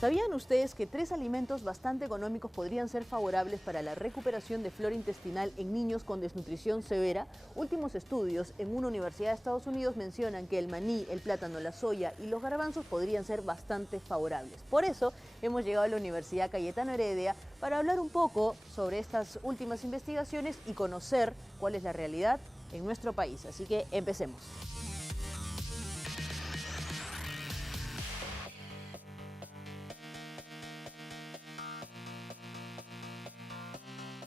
¿Sabían ustedes que 3 alimentos bastante económicos podrían ser favorables para la recuperación de flora intestinal en niños con desnutrición severa? Últimos estudios en una universidad de Estados Unidos mencionan que el maní, el plátano, la soya y los garbanzos podrían ser bastante favorables. Por eso hemos llegado a la Universidad Cayetano Heredia para hablar un poco sobre estas últimas investigaciones y conocer cuál es la realidad en nuestro país. Así que empecemos.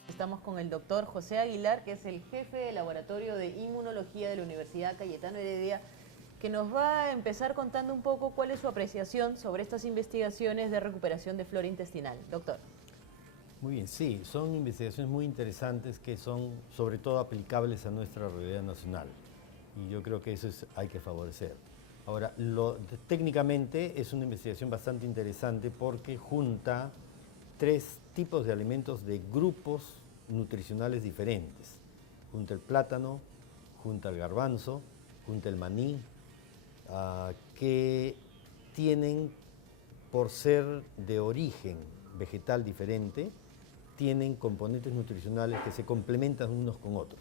Estamos con el doctor José Aguilar, que es el jefe del Laboratorio de Inmunología de la Universidad Cayetano Heredia, que nos va a empezar contando un poco cuál es su apreciación sobre estas investigaciones de recuperación de flora intestinal. Doctor. Muy bien, sí, son investigaciones muy interesantes que son sobre todo aplicables a nuestra realidad nacional y yo creo que hay que favorecer. Ahora, técnicamente es una investigación bastante interesante porque junta 3 tipos de alimentos de grupos nutricionales diferentes. Junta el plátano, junta el garbanzo, junta el maní, que tienen, por ser de origen vegetal diferente, tienen componentes nutricionales que se complementan unos con otros.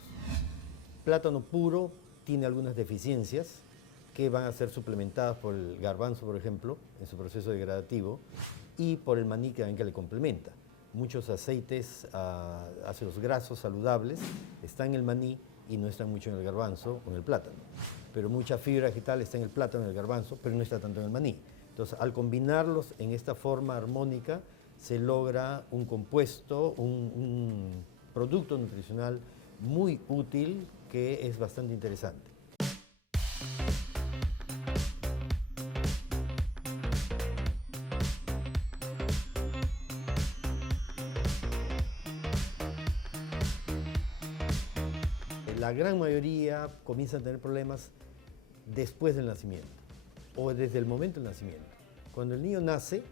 Plátano puro tiene algunas deficiencias que van a ser suplementadas por el garbanzo, por ejemplo, en su proceso degradativo, y por el maní que le complementa. Muchos aceites, ácidos grasos saludables, están en el maní y no están mucho en el garbanzo o en el plátano. Pero mucha fibra vegetal está en el plátano y en el garbanzo, pero no está tanto en el maní. Entonces, al combinarlos en esta forma armónica, se logra un compuesto, un producto nutricional muy útil que es bastante interesante. La gran mayoría comienza a tener problemas después del nacimiento o desde el momento del nacimiento. Cuando el niño nace,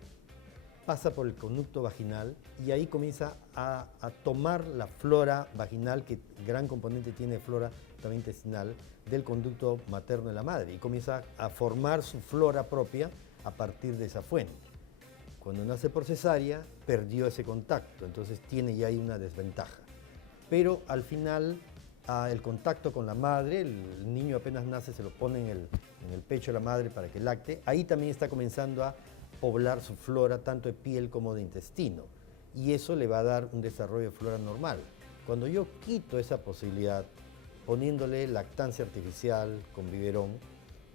pasa por el conducto vaginal y ahí comienza a tomar la flora vaginal, que gran componente tiene flora también intestinal, del conducto materno de la madre, y comienza a formar su flora propia a partir de esa fuente. Cuando nace por cesárea, perdió ese contacto, entonces tiene ya ahí una desventaja. Pero al final, el contacto con la madre, el niño apenas nace, se lo pone en el pecho de la madre para que lacte, ahí también está comenzando a poblar su flora, tanto de piel como de intestino, y eso le va a dar un desarrollo de flora normal. Cuando yo quito esa posibilidad, poniéndole lactancia artificial con biberón,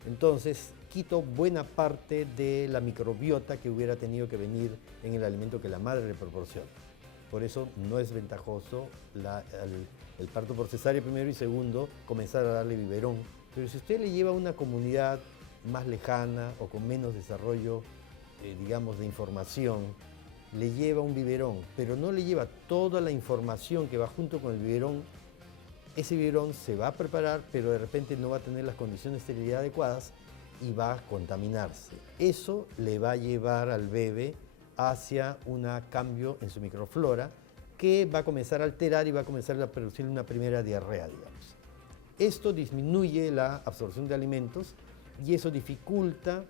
entonces quito buena parte de la microbiota que hubiera tenido que venir en el alimento que la madre le proporciona. Por eso no es ventajoso el parto por cesárea primero y segundo, comenzar a darle biberón. Pero si usted le lleva a una comunidad más lejana o con menos desarrollo, digamos, de información, le lleva un biberón, pero no le lleva toda la información que va junto con el biberón, ese biberón se va a preparar, pero de repente no va a tener las condiciones de esterilidad adecuadas y va a contaminarse. Eso le va a llevar al bebé hacia un cambio en su microflora que va a comenzar a alterar y va a comenzar a producir una primera diarrea, digamos. Esto disminuye la absorción de alimentos y eso dificulta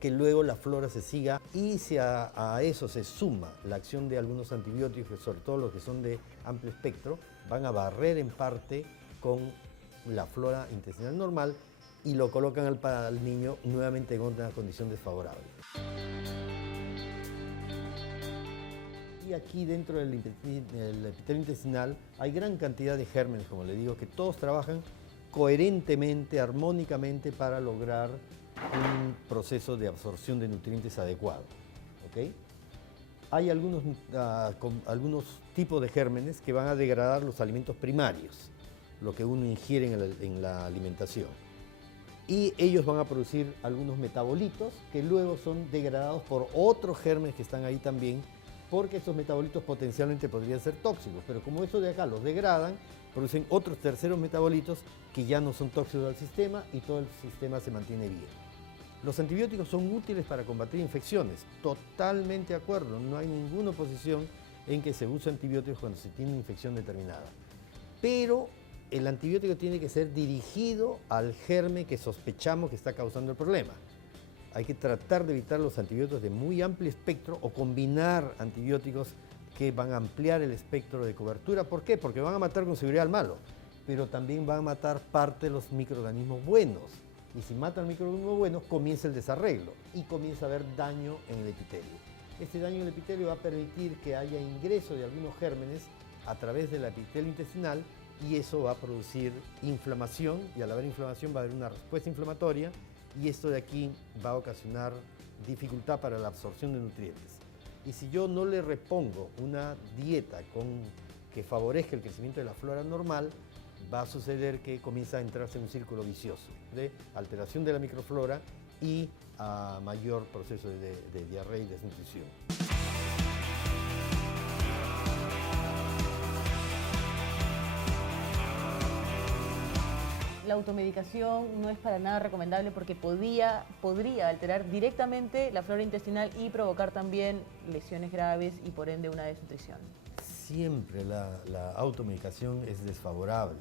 que luego la flora se siga, y si a eso se suma la acción de algunos antibióticos, sobre todo los que son de amplio espectro, van a barrer en parte con la flora intestinal normal y lo colocan al niño nuevamente en una condición desfavorable. Y aquí dentro del epitelio intestinal hay gran cantidad de gérmenes, como le digo, que todos trabajan coherentemente, armónicamente para lograr un proceso de absorción de nutrientes adecuado. ¿Okay? Hay algunos tipos de gérmenes que van a degradar los alimentos primarios, lo que uno ingiere en la alimentación. Y ellos van a producir algunos metabolitos que luego son degradados por otros gérmenes que están ahí también, porque estos metabolitos potencialmente podrían ser tóxicos, pero como estos de acá los degradan, producen otros terceros metabolitos que ya no son tóxicos al sistema y todo el sistema se mantiene bien. Los antibióticos son útiles para combatir infecciones, totalmente de acuerdo, no hay ninguna oposición en que se use antibióticos cuando se tiene una infección determinada. Pero el antibiótico tiene que ser dirigido al germen que sospechamos que está causando el problema. Hay que tratar de evitar los antibióticos de muy amplio espectro o combinar antibióticos que van a ampliar el espectro de cobertura. ¿Por qué? Porque van a matar con seguridad al malo, pero también van a matar parte de los microorganismos buenos. Y si matan microorganismos buenos, comienza el desarreglo y comienza a haber daño en el epitelio. Este daño en el epitelio va a permitir que haya ingreso de algunos gérmenes a través del epitelio intestinal y eso va a producir inflamación y al haber inflamación va a haber una respuesta inflamatoria y esto de aquí va a ocasionar dificultad para la absorción de nutrientes. Y si yo no le repongo una dieta que favorezca el crecimiento de la flora normal, va a suceder que comienza a entrarse en un círculo vicioso de alteración de la microflora y a mayor proceso de diarrea y desnutrición. La automedicación no es para nada recomendable porque podría alterar directamente la flora intestinal y provocar también lesiones graves y por ende una desnutrición. Siempre la automedicación es desfavorable.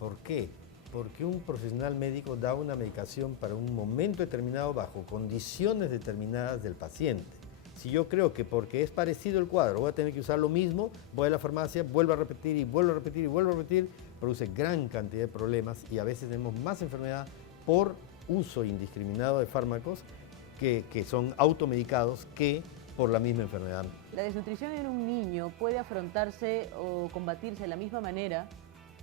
¿Por qué? Porque un profesional médico da una medicación para un momento determinado bajo condiciones determinadas del paciente. Si yo creo que porque es parecido el cuadro voy a tener que usar lo mismo, voy a la farmacia, vuelvo a repetir y vuelvo a repetir y vuelvo a repetir, produce gran cantidad de problemas y a veces tenemos más enfermedad por uso indiscriminado de fármacos que son automedicados que por la misma enfermedad. ¿La desnutrición en un niño puede afrontarse o combatirse de la misma manera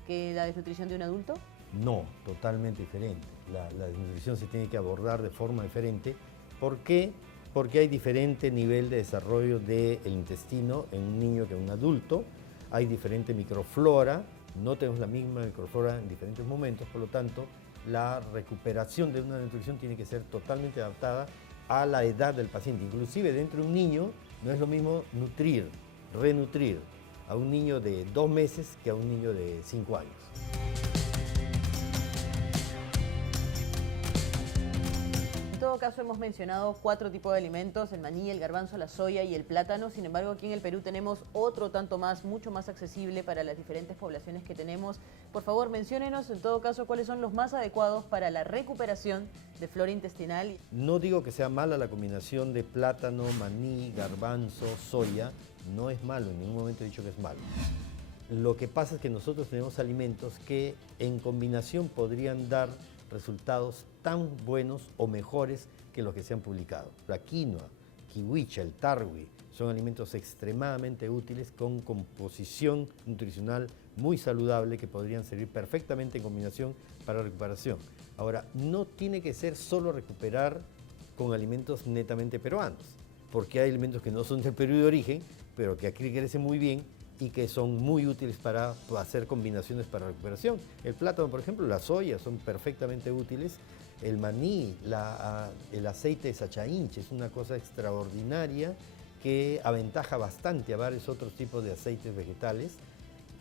que la desnutrición de un adulto? No, totalmente diferente. La desnutrición se tiene que abordar de forma diferente. ¿Por qué? Porque hay diferente nivel de desarrollo del intestino en un niño que en un adulto. Hay diferente microflora, no tenemos la misma microflora en diferentes momentos, por lo tanto, la recuperación de una nutrición tiene que ser totalmente adaptada a la edad del paciente. Inclusive dentro de un niño no es lo mismo nutrir, renutrir a un niño de 2 meses que a un niño de 5 años. En todo caso hemos mencionado 4 tipos de alimentos, el maní, el garbanzo, la soya y el plátano. Sin embargo, aquí en el Perú tenemos otro tanto más, mucho más accesible para las diferentes poblaciones que tenemos. Por favor, menciónenos en todo caso cuáles son los más adecuados para la recuperación de flora intestinal. No digo que sea mala la combinación de plátano, maní, garbanzo, soya. No es malo, en ningún momento he dicho que es malo. Lo que pasa es que nosotros tenemos alimentos que en combinación podrían dar resultados tan buenos o mejores que los que se han publicado. La quinoa, kiwicha, el tarwi, son alimentos extremadamente útiles con composición nutricional muy saludable que podrían servir perfectamente en combinación para recuperación. Ahora, no tiene que ser solo recuperar con alimentos netamente peruanos, porque hay alimentos que no son del Perú de origen, pero que aquí crecen muy bien y que son muy útiles para hacer combinaciones para recuperación. El plátano, por ejemplo, la soya son perfectamente útiles. El maní, el aceite de sachainche es una cosa extraordinaria que aventaja bastante a varios otros tipos de aceites vegetales,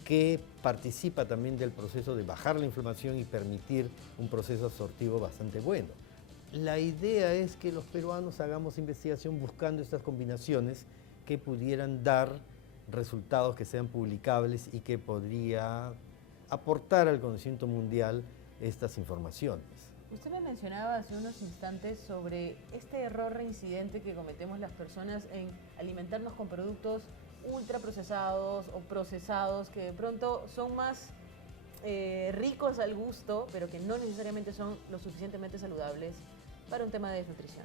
que participa también del proceso de bajar la inflamación y permitir un proceso absortivo bastante bueno. La idea es que los peruanos hagamos investigación buscando estas combinaciones que pudieran dar resultados que sean publicables y que podría aportar al conocimiento mundial estas informaciones. Usted me mencionaba hace unos instantes sobre este error reincidente que cometemos las personas en alimentarnos con productos ultraprocesados o procesados que de pronto son más ricos al gusto, pero que no necesariamente son lo suficientemente saludables para un tema de desnutrición.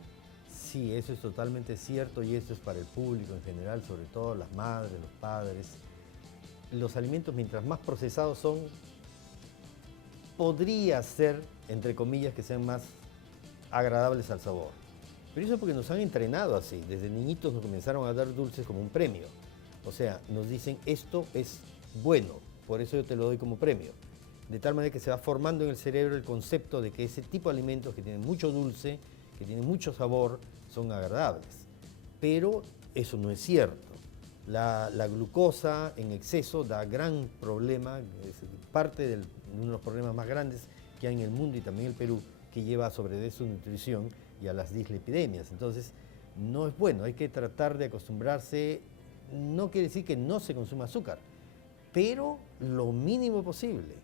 Sí, eso es totalmente cierto y eso es para el público en general, sobre todo las madres, los padres. Los alimentos, mientras más procesados son, podría ser, entre comillas, que sean más agradables al sabor. Pero eso es porque nos han entrenado así. Desde niñitos nos comenzaron a dar dulces como un premio. O sea, nos dicen, esto es bueno, por eso yo te lo doy como premio. De tal manera que se va formando en el cerebro el concepto de que ese tipo de alimentos que tienen mucho dulce, que tienen mucho sabor, son agradables. Pero eso no es cierto. La glucosa en exceso da gran problema, es parte de uno de los problemas más grandes que hay en el mundo y también en el Perú, que lleva a sobrenutrición y a las dislipidemias. Entonces, no es bueno, hay que tratar de acostumbrarse. No quiere decir que no se consuma azúcar, pero lo mínimo posible.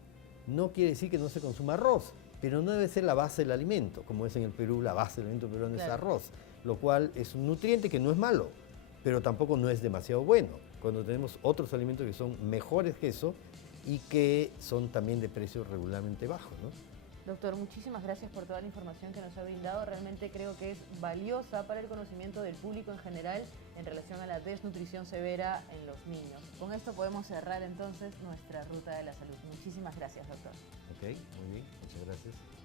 No quiere decir que no se consuma arroz, pero no debe ser la base del alimento, como es en el Perú, la base del alimento peruano es Claro. arroz, lo cual es un nutriente que no es malo, pero tampoco no es demasiado bueno, cuando tenemos otros alimentos que son mejores que eso y que son también de precio regularmente bajo, ¿no? Doctor, muchísimas gracias por toda la información que nos ha brindado. Realmente creo que es valiosa para el conocimiento del público en general en relación a la desnutrición severa en los niños. Con esto podemos cerrar entonces nuestra ruta de la salud. Muchísimas gracias, doctor. Ok, muy bien, muchas gracias.